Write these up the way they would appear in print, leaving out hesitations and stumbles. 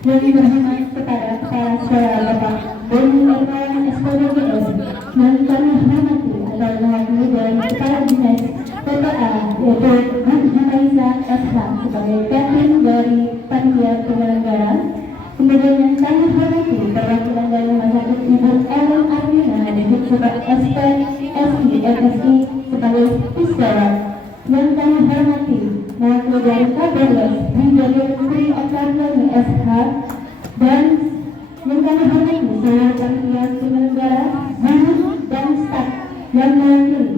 Yang berhormat kepada Kepala Sekolah Bapak Beni Ermawan SPDGS yang kami hormati adalah mewakili dari Kepala Dinas PPA yaitu Bu Jumaisa SH sebagai Kapten dari Panitia Penyelenggara. Kemudian yang kami hormati perwakilan dari Rumah Sakit Ibu Ellen Armina Dedik sebagai SPSI MSI sebagai Pusdawat. Yang kami hormati mewakili dari KBS Brigadir Tri Akarnani SH dan yang kami hormati seluruh panitia penyelenggara, guru dan staf yang mewakili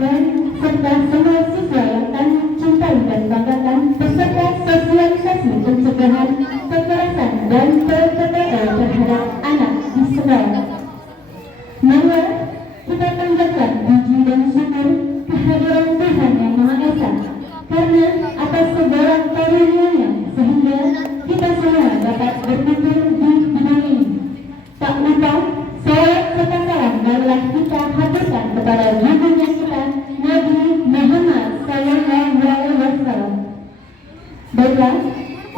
dan serta semua siswa yang kami cintai dan banggakan beserta sosialisasi pencegahan kekerasan dan PPPL terhadap anak di sekolah. Mari kita panjatkan puji dan syukur kehadiran Tuhan Yang Maha Esa karena atas segala karunia-Nya sehingga kita semua dapat berkumpul di bidang ini. Tak lupa salawat serta salam marilah kita haturkan kepada junjungan kita Nabi Muhammad SAW. Baiklah,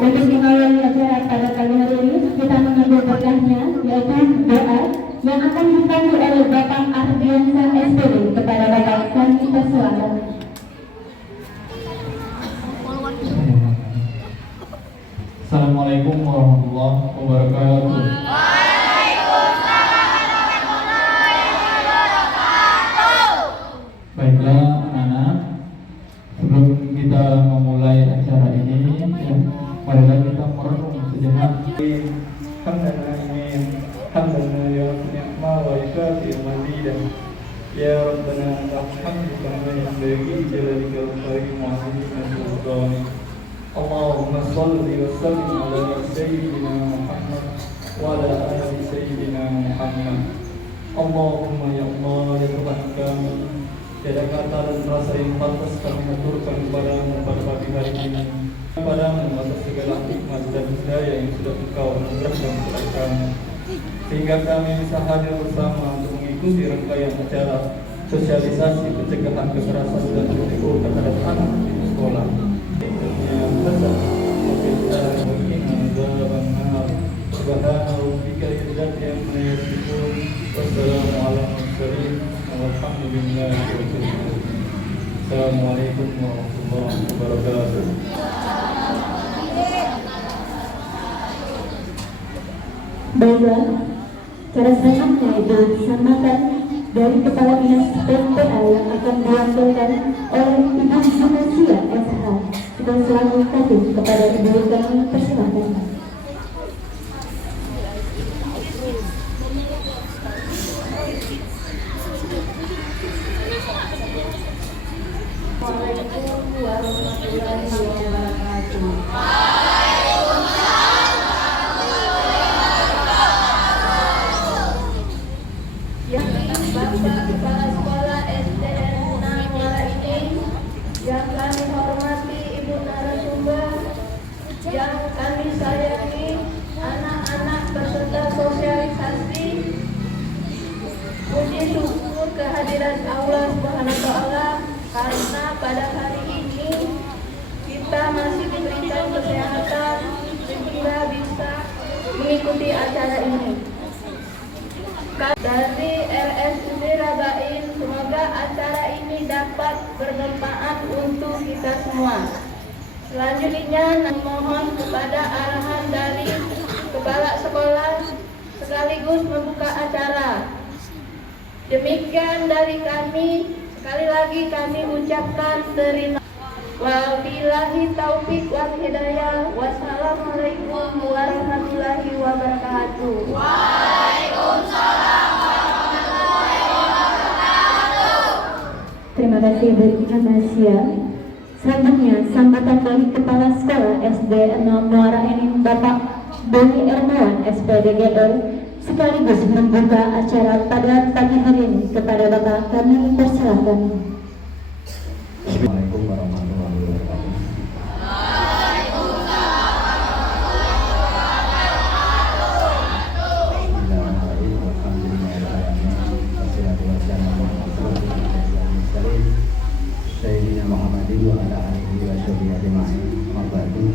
untuk mengawali acara pada pagi hari ini kita mengambil berkahnya yaitu doa yang akan dipandu oleh Bapak Ardiansa SPD kepada Bapak kami persilakan. Assalamualaikum warahmatullahi wabarakatuh. Baiklah anak-anak, sebelum kita memulai acara ini, marilah kita merenung sejenak. Hamdana ya ni'ma wa yukafi mazidah. Ya Rabbana alhamduka kama yanbaghi jalalika al-karim wa 'azimika sultanik. Allahumma salli wa sallim ala sayyidina Muhammad wa ala ali sayyidina Muhammad. Allahumma ya Allah ya Tuhan kami, tiada kata dan rasa yang pantas kami aturkan kepadamu pada pagi hari ini. Kepadamu atas segala hikmat dan hidayah yang sudah Engkau anugerahkan kepada kami, sehingga kami bisa hadir bersama untuk mengikuti rangkaian acara sosialisasi pencegahan kekerasan dan risiko terhadap anak di sekolah. Assalamualaikum warahmatullahi wabarakatuh. Baiklah, cara selanjutnya itu sambutan dari Kepala Dinas PPA yang akan diwakilkan oleh Ibu Sumasia SH. Kita selalu kasih kepada Ibu kami persilakan. Assalamualaikum warahmatullahi wabarakatuh. Bapak Kepala Sekolah SDN Muara ini, yang kami hormati Ibu narasumber, yang kami sayangi anak-anak peserta sosialisasi, puji syukur kehadiran Allah Subhanahu wa Ta'ala karena pada hari ini kita masih diberikan kesehatan sehingga bisa mengikuti acara ini. Dari RSUD Rabain, semoga acara ini dapat bermanfaat untuk kita semua. Selanjutnya, mohon kepada arahan dari Kepala Sekolah sekaligus membuka acara. Demikian dari kami. Sekali lagi kami ucapkan terima. Wabillahi taufik wal hidayah. Wassalamualaikum warahmatullahi wabarakatuh. Waalaikumsalam warahmatullahi wabarakatuh. Terima kasih Ibu Sumasia. Selanjutnya sambutan dari Kepala Sekolah SD 6 Muara Enim Bapak Beni Ermawan SPDGR sekaligus membuka acara pada pagi hari ini. Kepada Bapak kami persilakan. Assalamualaikum warahmatullahi wabarakatuh. Sayyidina Muhammadin wa ala alihi wa sahbihi ajma'in. Mabadu.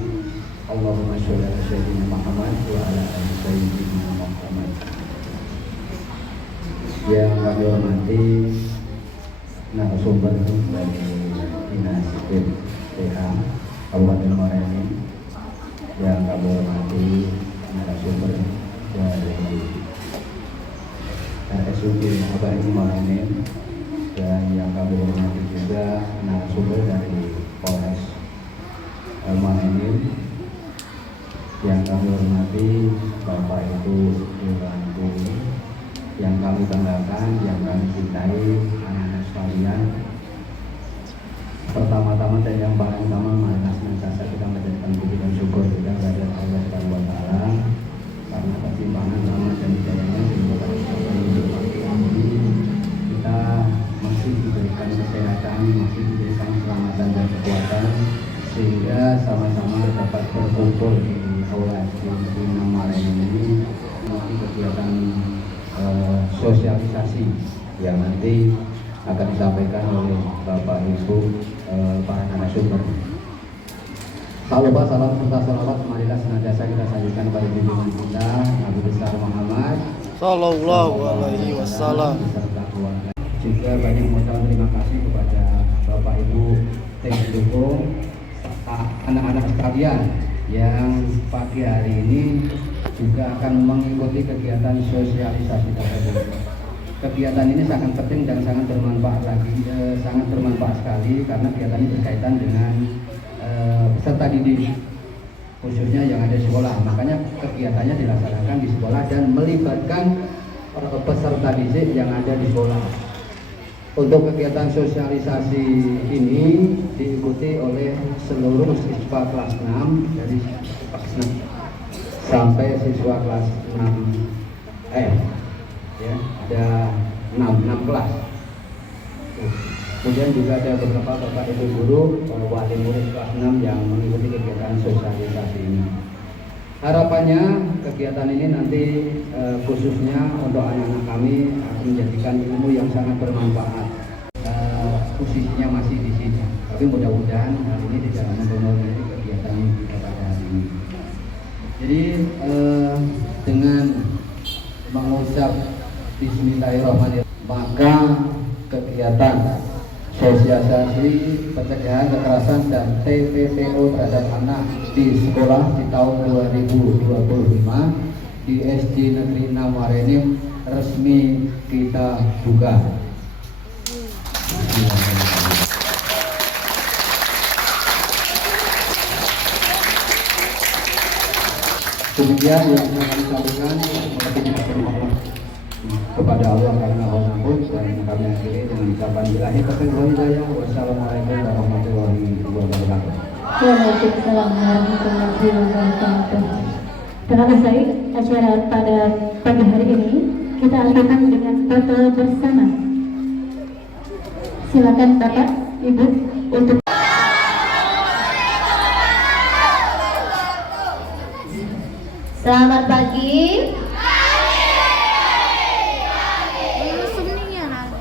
Allahumma sholli ala Sayyidina Muhammad wa ala ali Sayyidina Muhammad. Yang kami hormati narasumber dari Dinas PPH Kabupaten Muara Enim, yang kami hormati narasumber dari RSUD Kabupaten Muara Enim, dan yang kami hormati juga narasumber dari Polres Muara Enim, yang kami hormati Bapak Ibu Dewanku, yang kami banggakan, yang kami cintai, anak-anak sekalian. Pertama-tama dan yang paling utama, marilah senantiasa kita menjadikan puji dan syukur kita kepada Allah Subhanahu wa Ta'ala karena kesimpangan rahmat dan hidayahnya sehingga pada kesempatan ini kita masih diberikan kesehatan, masih diberikan keselamatan dan kekuatan, sehingga sama-sama dapat berkumpul di aula SD Muara Enim ini mengikuti kegiatan sosialisasi yang nanti akan disampaikan oleh Bapak Ibu para narasumber. Tak lupa salam serta salawat marilah senantiasa kita sajikan pada junjungan kita Nabi besar Muhammad Sallallahu alaihi wasallam. beserta keluarga. Juga banyak mengucapkan terima kasih kepada Bapak Ibu tim pendukung serta anak-anak sekalian yang pagi hari ini juga akan mengikuti kegiatan sosialisasi tersebut. Kegiatan ini sangat penting dan sangat bermanfaat sekali karena kegiatan ini berkaitan dengan peserta didik khususnya yang ada di sekolah. Makanya kegiatannya dilaksanakan di sekolah dan melibatkan peserta didik yang ada di sekolah. Untuk kegiatan sosialisasi ini diikuti oleh seluruh siswa kelas 6 dari kelas 6 sampai siswa kelas 6 ya, ada 6 kelas. Kemudian juga ada beberapa bapak ibu guru, wali murid kelas 6 yang mengikuti kegiatan sosialisasi ini. Harapannya kegiatan ini nanti khususnya untuk anak-anak kami akan menjadikan ilmu yang sangat bermanfaat. Posisinya masih di sini, tapi mudah-mudahan hal ini tidak mempengaruhi kegiatan kita pada hari ini. Jadi dengan mengucap Bismillahirrahmanirrahim, maka kegiatan sosialisasi pencegahan kekerasan dan TPPO terhadap anak di sekolah di tahun 2025 di SD Negeri 6 Warenim resmi kita buka. Demikian yang kami sampaikan, kepada Allah karena Allah ampun, dan kami akhiri dengan ucapan billahi taufiq wal hidayah. Wassalamualaikum warahmatullahi wabarakatuh. Waalaikumsalam warahmatullahi wabarakatuh. Telah selesai acara pada pagi hari ini. Kita akan dengan foto bersama. Silakan Bapak, Ibu untuk selamat pagi.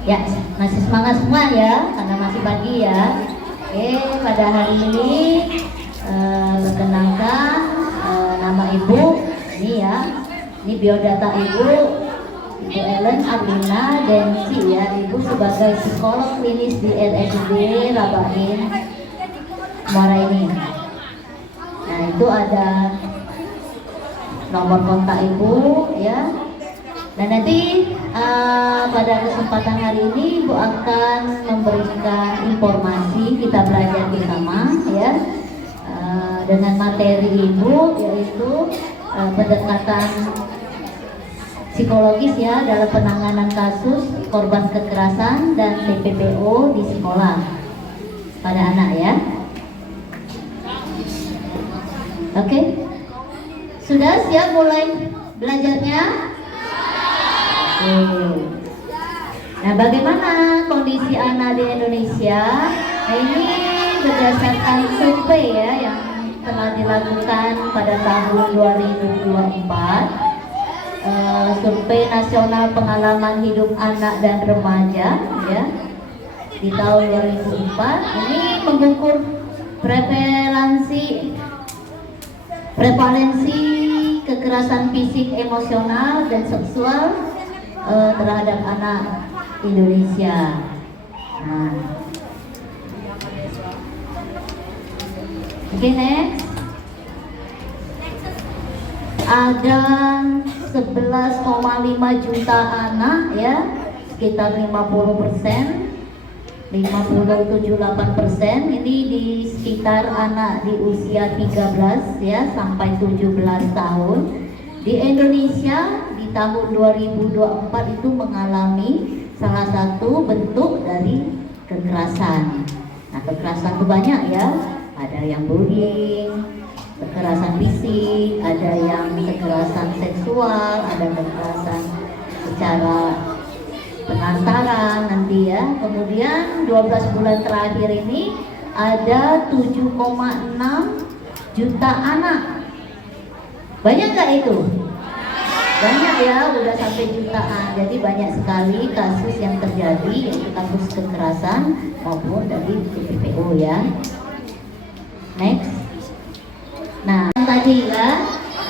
Ya, masih semangat semua ya, karena masih pagi ya. Oke, pada hari ini perkenalkan nama Ibu, ini ya, ini biodata Ibu Ellen Arlina Densi ya. Ibu sebagai psikolog klinis di RSUD Rabahin Muara ini. Nah, itu ada nomor kontak Ibu ya. Dan nanti pada kesempatan hari ini Ibu akan memberikan informasi, kita belajar bersama ya, dengan materi Ibu, yaitu pendekatan psikologis ya dalam penanganan kasus korban kekerasan dan TPPO di sekolah pada anak ya. Oke, sudah siap mulai belajarnya? Nah, bagaimana kondisi anak di Indonesia? Nah, ini berdasarkan survei ya yang telah dilakukan pada tahun 2024, survei nasional pengalaman hidup anak dan remaja ya di tahun 2004. Ini mengukur prevalensi kekerasan fisik, emosional, dan seksual terhadap anak Indonesia. Nah, oke, next. Ada 11,5 juta anak ya, sekitar 50%, 57,8% ini di sekitar anak di usia 13 ya sampai 17 tahun di Indonesia. Tahun 2024 itu mengalami salah satu bentuk dari kekerasan. Nah, kekerasan itu banyak ya, ada yang bullying, kekerasan fisik, ada yang kekerasan seksual, ada kekerasan secara penantaran nanti ya. Kemudian 12 bulan terakhir ini ada 7,6 juta anak. Banyak nggak itu? Banyak ya, udah sampai jutaan. Jadi banyak sekali kasus yang terjadi, yaitu kasus kekerasan maupun dari TPPO ya. Next. Nah, tadi ya.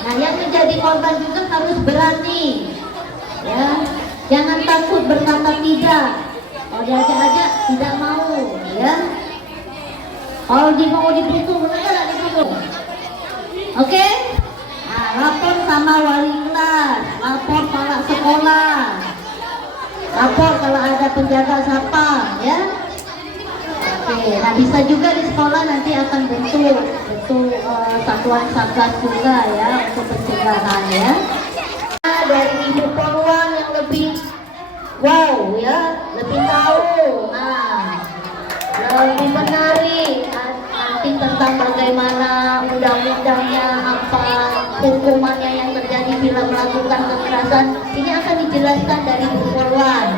Nah, yang menjadi korban juga harus berani. Ya, jangan takut berkata tidak. Kalau diajak-ajak tidak mau, ya. Kalau mau dipukul, benar dipukul. Oke? Nah, lapor sama wali kelas, lapor kepala sekolah, lapor kalau ada penjaga satpam, ya. Oke, nah bisa juga di sekolah nanti akan bentuk satuan satgas juga ya untuk pencegahan ya. Dari Ibu Polwan yang lebih wow ya, lebih tahu, nah lebih menarik nanti tentang bagaimana undang-undangnya, apa hukumannya yang terjadi bila melakukan kekerasan, ini akan dijelaskan dari Ibu Polwan.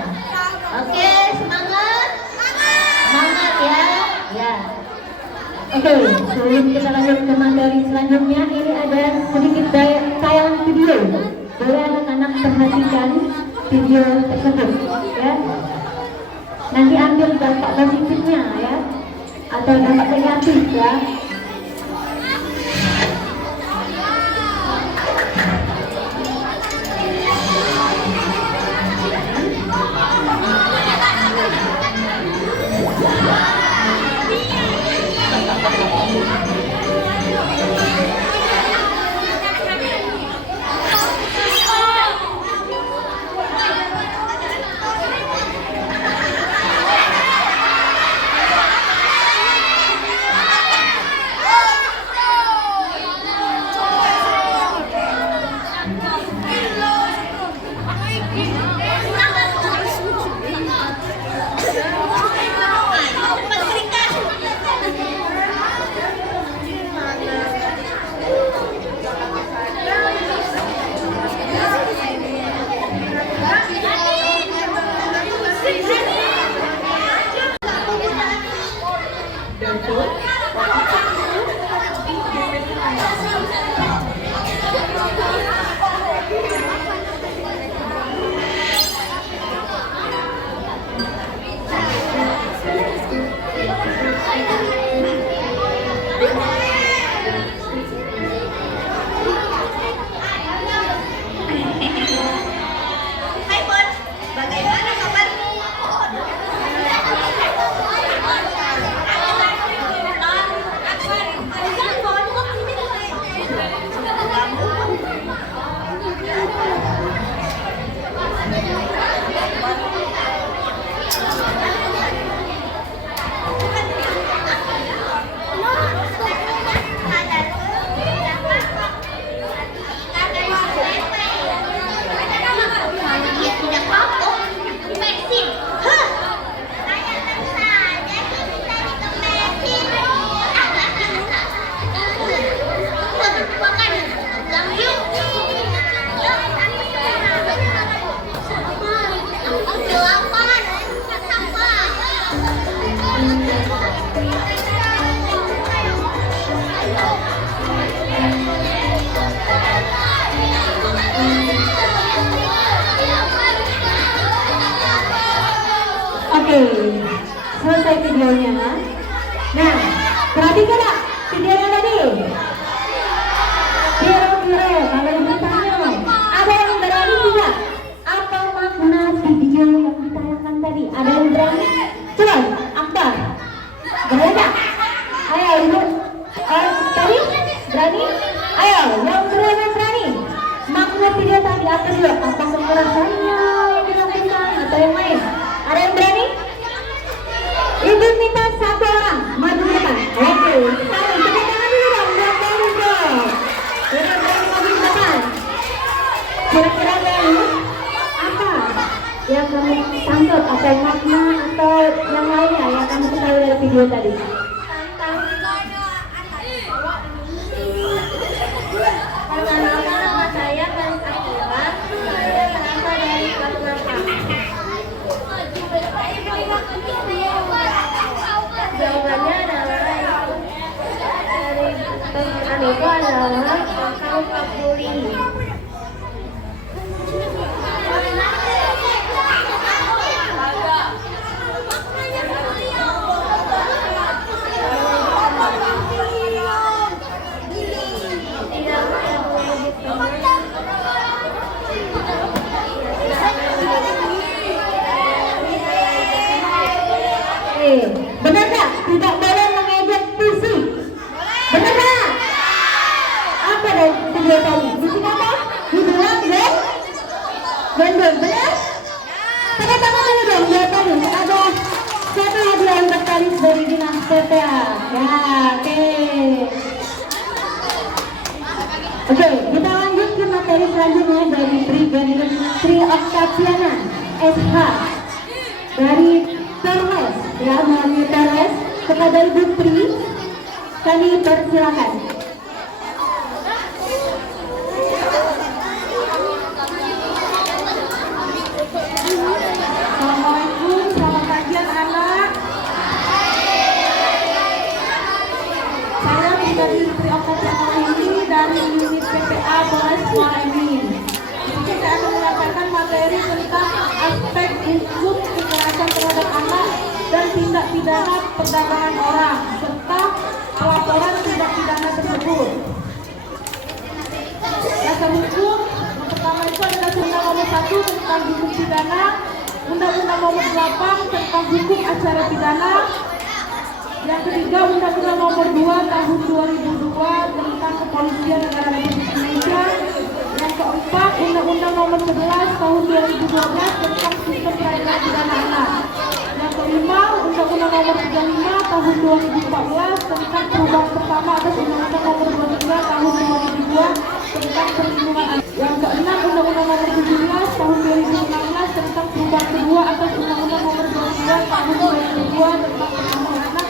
Oke, semangat. Semangat ya. Ya. Oke, sebelum kita lanjut ke materi selanjutnya, ini ada sedikit tayangan video. Boleh anak-anak perhatikan video tersebut, ya. Nanti ambil dampak positifnya, ya, atau dampak negatif, ya. Oke, selesai videonya. Nah, perhatikan nggak videonya tadi? Kira-kira kalau ditanya, ada yang berani tidak? Apa makna video yang ditayangkan tadi? Ada yang berani? Coba, apa? Berani nggak? Ayo, ibu. Tadi berani? Ayo, yang berani. Makna video tadi apa juga? Apa kekerasannya yang dilakukan atau yang lain? Ada yang berani? Ibu minta satu orang maju ke depan. Oke, sekarang tepuk tangan dulu dong buat Baru dong. Yang berani maju ke depan. Kira-kira berani apa yang kamu tangkap atau makna atau yang lainnya yang kamu ketahui dari video tadi? Perkenalkan nama saya Pancasila. Saya berasal dari Kalimantan. Jawabannya adalah dari pertanyaan itu adalah kakao kapuri. Benar nggak? Tidak boleh mengejek fisik. Benar nggak? Apa dari video tadi? Di sini apa? Dibilang gender. Benar? Tepuk tangan dulu dong buat tadi. Ada satu hadiah untuk tadi dari dinas PPA. Ya, oke, kita lanjut ke materi selanjutnya dari Brigadier Tri Octaviana SH dari Torres, ya, melalui Torres kepada Ibu Tri, kami persilakan. Assalamualaikum unsur kekerasan terhadap anak dan tindak pidana perdagangan orang serta pelaporan tindak pidana tersebut. Dasar hukum yang pertama itu adalah Undang-Undang Nomor 1 tentang hukum pidana, Undang-Undang Nomor 8 tentang hukum acara pidana. Yang ketiga, Undang-Undang Nomor 2 Tahun 2002 tentang Kepolisian Negara Republik Indonesia. Yang keempat, Undang-Undang Nomor 11 Tahun 2012 tentang Sistem Peradilan Pidana Anak. Yang kelima, Undang-Undang Nomor 35 Tahun 2014 tentang perubahan pertama atas Undang-Undang Nomor 23 Tahun 2002 tentang perlindungan anak. Yang keenam, Undang-Undang Nomor 17 Tahun 2016 tentang perubahan kedua atas Undang-Undang Nomor 22 Tahun 2002 tentang perlindungan anak.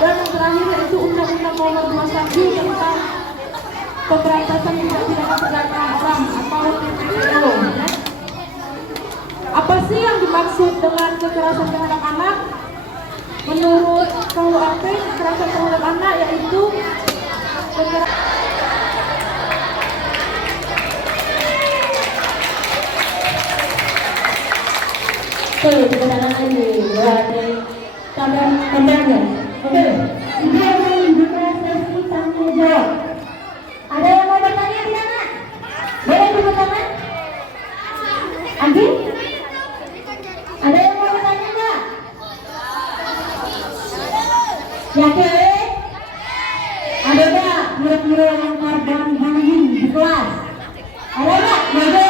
Dan yang terakhir yaitu Undang-Undang Nomor 21 tentang pemberantasan tindak pidana perdagangan orang atau TPPO. Apa sih yang dimaksud dengan kekerasan terhadap anak? Menurut KUHP, kekerasan terhadap anak yaitu kekerasan. Oke, kita tangan lagi buat kameranya. Oke, kita akan membuka sesi tanya jawab. Ada yang mau bertanya di sana? Boleh tepuk tangan? Andi? Ada yang mau bertanya enggak? Yakin? Ada enggak murid-murid yang korban bullying di kelas? Ada enggak? Boleh.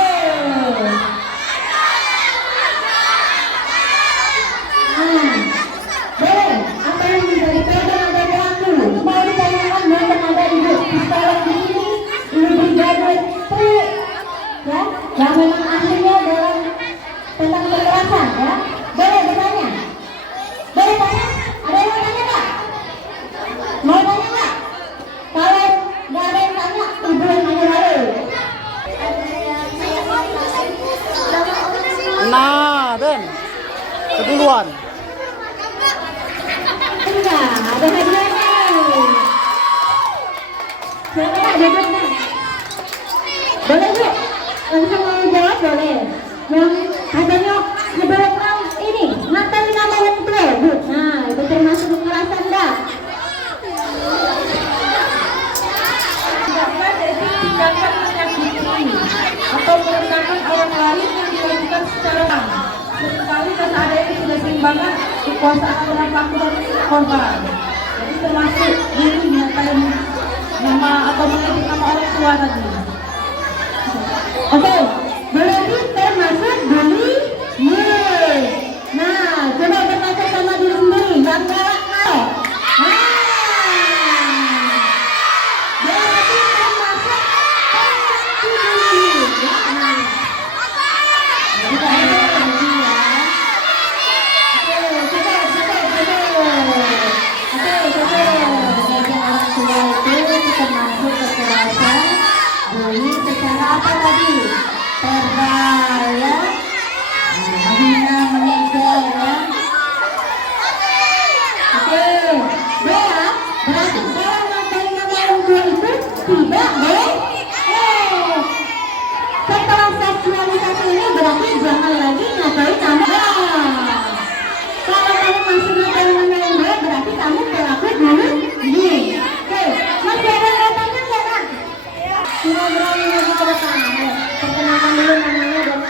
Boleh. Apa yang menjadi pegang ada pelaku? Mau ditanyakan bahkan ada ibu pistol di sini, ibu brigadir Tri, ya, yang memang ahlinya dalam tentang kekerasan, ya. Boleh bertanya? Boleh tanya? Ada yang mau tanya nggak? Mau tanya nggak? Kalau nggak ada yang tanya, ibu yang nanya balik. Nah, Den. Keduluan. Enggak, ada hadiahnya. Siapa ada hadiahnya? Boleh Bu? Langsung mau jawab boleh. Yang katanya ngebawa ini, ngatain nama yang tua Bu. Nah, itu termasuk kekerasan enggak? Tindakan yaitu tindakan menyakiti atau merendahkan orang lain yang dilakukan secara sesekali karena adanya ketidakseimbangan kekuasaan antara pelaku dan korban. Jadi termasuk ini nyatain nama atau menyebut nama orang tua tadi. Oke, berarti termasuk bullying. Nah, coba berkaca sama diri sendiri, bangga mau. Berarti termasuk bullying. Termasuk kekerasan, bullying secara apa tadi? Verbal, ya, menghina, meninggal, ya. Oke, Bea, berarti kalau ngatain nama orang tua itu tidak boleh. Setelah seksualisasi ini berarti jangan lagi ngatain nama. Kalau kamu masih ngatain nama yang baik, berarti kamu pelaku bullying. Oke, masih ada yang mau tanya nggak, Nak? Cuma berani lagi ke depan. Ayo, perkenalkan dulu namanya dan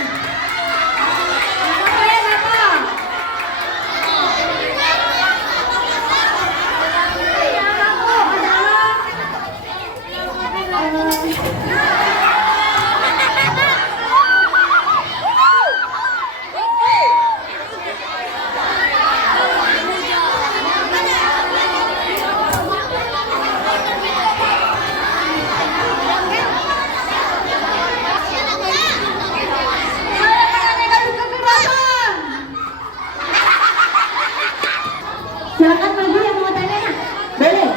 silakan maju yang mau tanya, Nak. Boleh.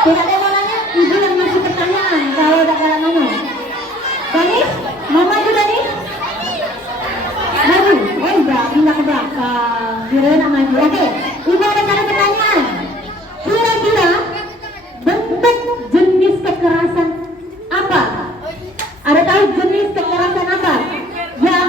Tidak ada yang mau nanya, ibu yang masih pertanyaan kalau udah kalah ngomong. Danis, mau maju Danis? Maju. Oh enggak, pindah ke belakang. Kira nak maju. Oke, ibu ada satu pertanyaan. Kira-kira bentuk jenis kekerasan apa? Ada tahu jenis kekerasan apa yang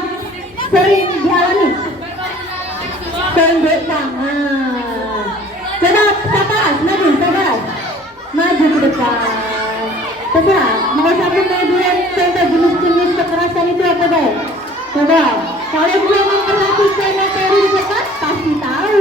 kekerasan. Terserah, mau satu mau dua contoh jenis-jenis kekerasan itu apa baik? Coba, kalau belum memperhatikan materi di depan, pasti tahu.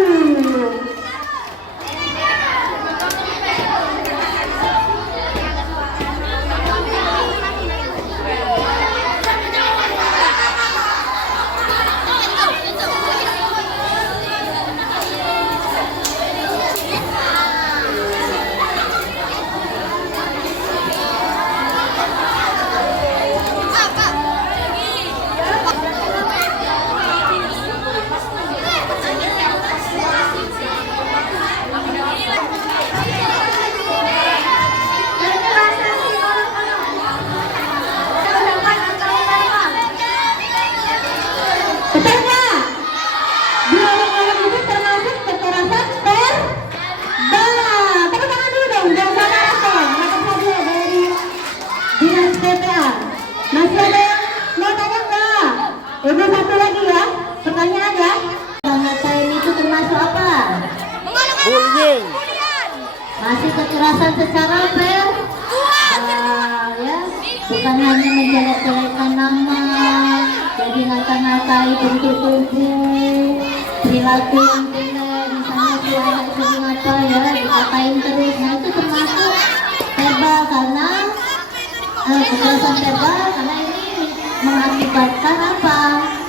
Betul nggak? Biolog itu termasuk kekerasan verbal. Tepuk tangan dulu dong, jangan salah respon. Maka saja dari dinas PPA. Masih ada yang mau tanya nggak? Ibu satu lagi ya, pertanyaan ya. Pengatain itu termasuk apa? Bullying. Masih kekerasan secara verbal, ya, bukan hanya menjelek-jelekan nama, jadi ngata-ngatai bentuk tubuh, perilaku yang jelek, misalnya si anak sering apa ya, dikatain terus. Nah itu termasuk verbal karena kekerasan verbal, karena ini mengakibatkan apa?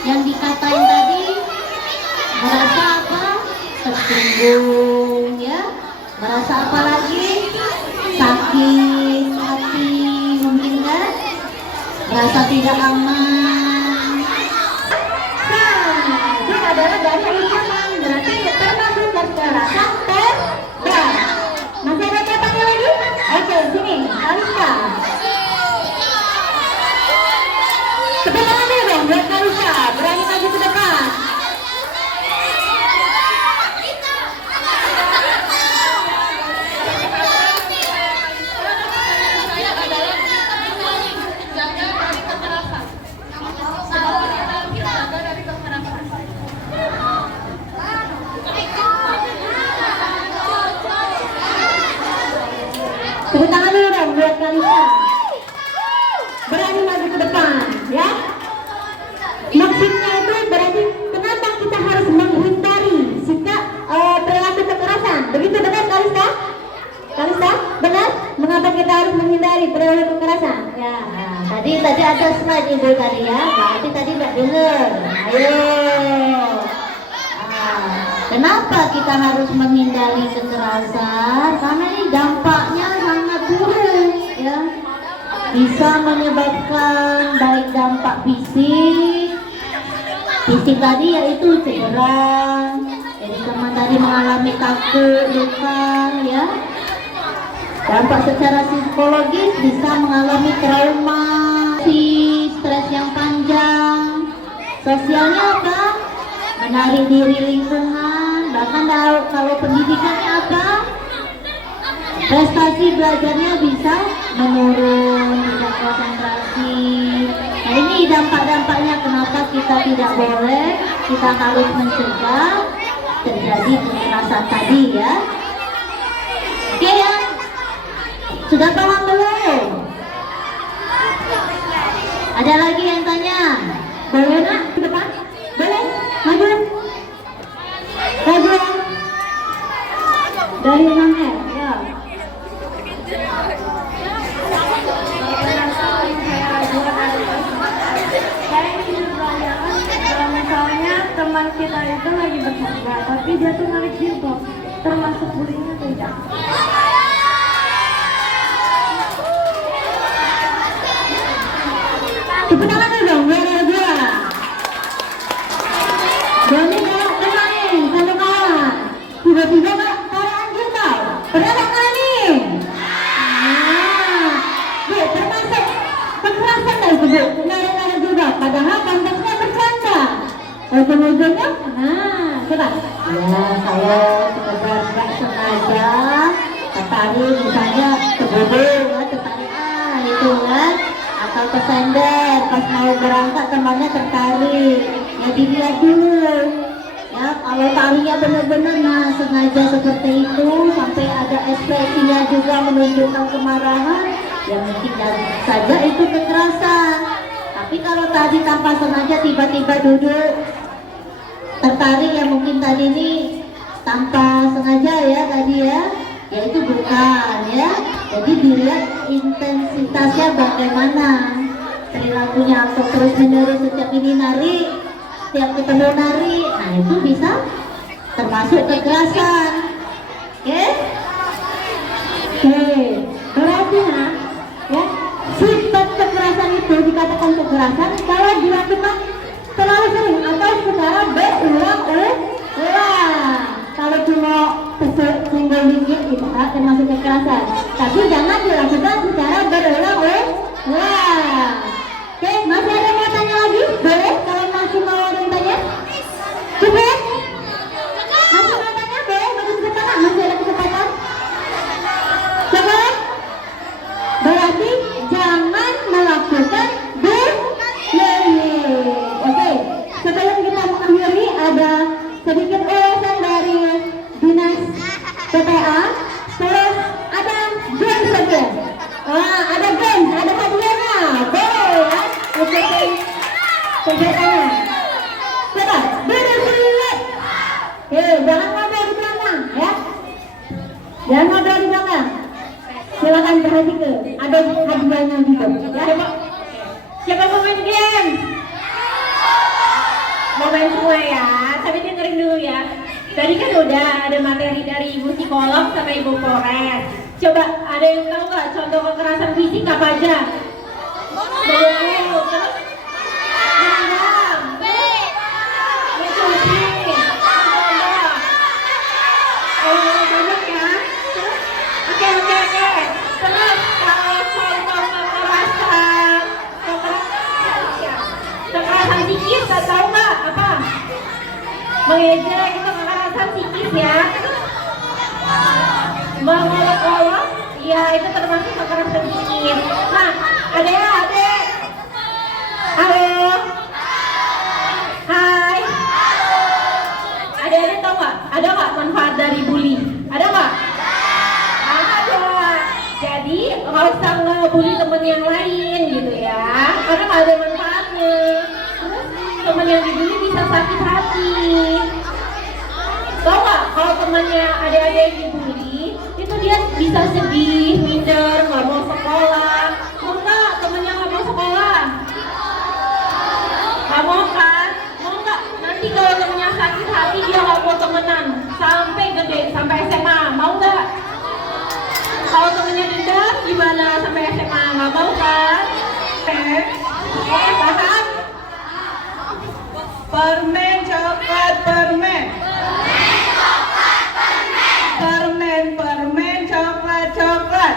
Yang dikatain tadi merasa apa? Tersinggung, ya, merasa apa lagi? Sakit hati mungkin kan? Merasa tidak aman. Nah, itu adalah dari ancaman, berarti termasuk kekerasan verbal. Masih ada catatan lagi? Oke, sini, Alisa. Tepuk tangan dulu dong buat Alisa, berani maju ke depan. Tepuk tangan dulu dong buat Kalisa. Berani maju ke depan, ya. Maksudnya itu berarti kenapa kita harus menghindari sikap perilaku kekerasan? Begitu benar Kalisa? Kalisa, benar? Mengapa kita harus menghindari perilaku kekerasan? Ya, tadi ada slide ibu tadi ya. Berarti tadi nggak dengar. Ayo. Kenapa kita harus menghindari kekerasan? Karena ini dampaknya sangat buruk, ya. Bisa menyebabkan baik dampak fisik tadi yaitu cedera. Jadi teman tadi mengalami takut, luka, ya. Dampak secara psikologis bisa mengalami trauma, stres yang panjang. Sosialnya apa? Menarik diri lingkungan, bahkan kalau pendidikannya apa? Prestasi belajarnya bisa menurun, tidak konsentrasi. Nah ini dampak-dampaknya kenapa kita tidak boleh, kita harus mencegah terjadi kekerasan tadi ya. Oke ya? Sudah paham belum? Ada lagi yang tanya? Boleh nak? Ke depan? Boleh? Maju. Maju. Dari mana? Ya. Kalau misalnya teman kita itu lagi bercanda, tapi dia tuh narik jilbab, termasuk bullyingnya tidak? Tepuk tangan dulu dong, biar dua. Jadi kalau kemarin sama kawan, tiba-tiba taruhan jilbab, pernah tak kali? Nah, Bu, termasuk kekerasan lah itu Bu, narik jilbab, padahal konteksnya bercanda. Ujung-ujungnya, nah, coba. Ya, saya sekedar nggak sengaja tertarik, misalnya terhubung, tertarik itu kan, atau kesender pas mau berangkat temannya tertarik, ya dilihat dulu, ya ya. Kalau tarinya benar-benar nah sengaja seperti itu sampai ada ekspresinya juga menunjukkan kemarahan, ya mungkin saja itu kekerasan. Tapi kalau tadi tanpa sengaja tiba-tiba duduk tertarik ya mungkin tadi ini tanpa sengaja ya tadi ya itu bukan ya. Jadi dilihat intensitasnya bagaimana perilakunya atau terus menerus setiap ini nari, setiap ketemu nari, nah itu bisa termasuk kekerasan. Oke? Oke, berarti ya sifat kekerasan itu dikatakan kekerasan kalau dilakukan terlalu sering atau secara berulang-ulang. Kalau cuma single dikit itu termasuk kekerasan, tapi jangan dilakukan secara berulang-ulang. Oke, masih ada mau tanya lagi? Boleh? Kalau masih mau ada yang tanya? Cukup? Masih mau tanya? Boleh? Masih kesempatan? Masih ada kesempatan? Cukup? Berarti jangan melakukan bullying. Oke, sebelum kita mengakhiri ada sedikit ulasan dari dinas PPA. Terus ada games saja. Ada games, ada hadiahnya. Boleh ya? Ikutin kegiatannya. Coba, berdiri. Jangan ngobrol di belakang ya. Jangan ngobrol di belakang. Silakan perhatikan. Ada hadiahnya juga. Ya. Siapa mau main game? Mau main semua ya. Tapi dengerin dulu ya. Tadi kan udah ada materi dari Ibu Psikolog sama Ibu Polres. Coba ada yang tahu nggak contoh kekerasan fisik apa aja? Terus menendang, mencuci, banyak ya. Oke. Terus kalau contoh kekerasan psikis, tahu nggak apa? Mengejek itu kekerasan psikis ya. Mengolok-olok, ya itu termasuk kekerasan psikis. Nah, adek. Halo. Hai. Adek tahu nggak? Ada nggak manfaat dari bully? Ada nggak? Ada. Jadi nggak usah ngebully temen yang lain gitu ya, karena nggak ada manfaatnya. Terus temen yang dibully bisa sakit hati. Tahu nggak kalau temannya adik-adik yang dibully itu dia bisa sedih, minder, nggak mau sekolah. Mau nggak temennya nggak mau sekolah? Nggak mau kan? Mau nggak nanti kalau temennya sakit hati dia nggak mau temenan sampai gede, sampai SMA? Mau nggak? Kalau temennya dendam gimana sampai SMA? Nggak mau kan? Paham? Permen coklat permen. Permen coklat coklat.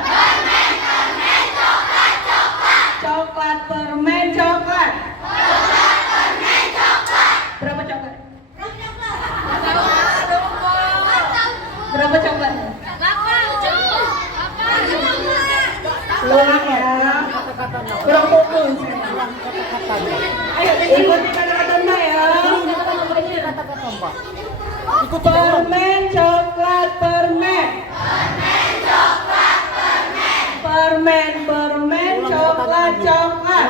Coklat permen coklat. Berapa coklat? Berapa coklat? Belum ya. Kurang fokus. Ayo ikuti kata-kata Mbak ya. Kata-kata Mbak. Permen coklat permen. Permen coklat coklat.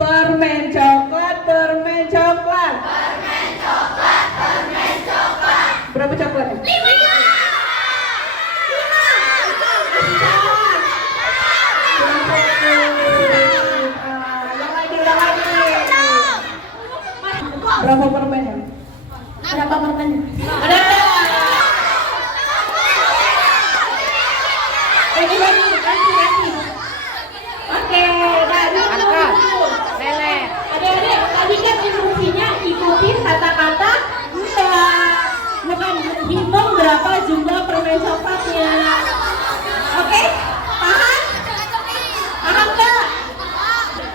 Permen coklat permen coklat. Berapa coklat? 5. Berapa permennya? Berapa permennya? Ada. Ganti. Oke, Lele. Adik-adik, tadi kan instruksinya ikuti kata-kata bukan hitung berapa jumlah permen coklatnya. Oke, paham? Paham nggak?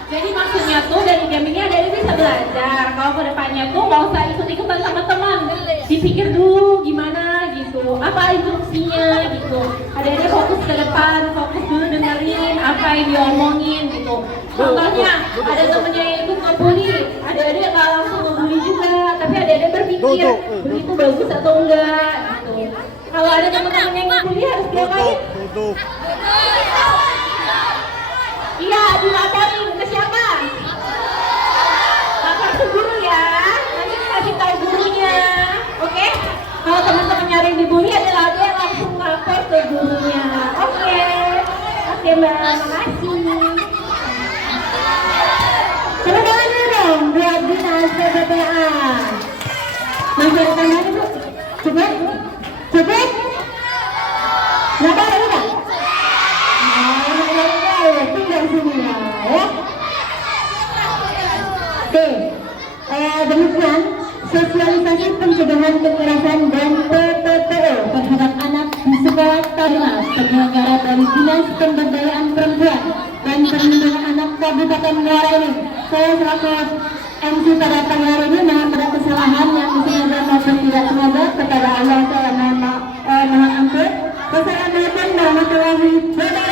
Jadi maksudnya tuh dari gamingnya ada bisa belajar. Kalau ke depannya tuh nggak usah ikut-ikutan sama teman. Dipikir dulu gimana gitu, apa instruksinya gitu. Ada fokus ke depan, fokus dulu dengerin apa yang diomongin gitu. Contohnya ada temennya yang ikut ngebully, ada berpikir begitu bagus atau enggak gitu. Kalau ada teman-teman yang ngikutin harus diapain? Iya, dilaporin ke siapa? Lapor ke guru ya. Nanti kasih tahu gurunya. Oke? Kalau teman-teman nyari dibully adalah dia langsung lapor ke gurunya. Oke. Oke, Mbak. Makasih. Coba tangan dulu dong buat dinas PPPA. Masih ada tangan Bu? Cukup? Cukup? Nggak ada lagi nggak? Tinggal sini ya. Oke, demikian sosialisasi pencegahan kekerasan dan PPPO terhadap anak di sekolah Taruna penyelenggara dari Dinas Pemberdayaan Perempuan dan Perlindungan Anak Kabupaten Muara ini. Saya selaku MC pada pagi hari ini mohon pada kesalahan yang disengaja maupun tidak sengaja kepada Allah saya mohon ampun. Wassalamualaikum warahmatullahi wabarakatuh.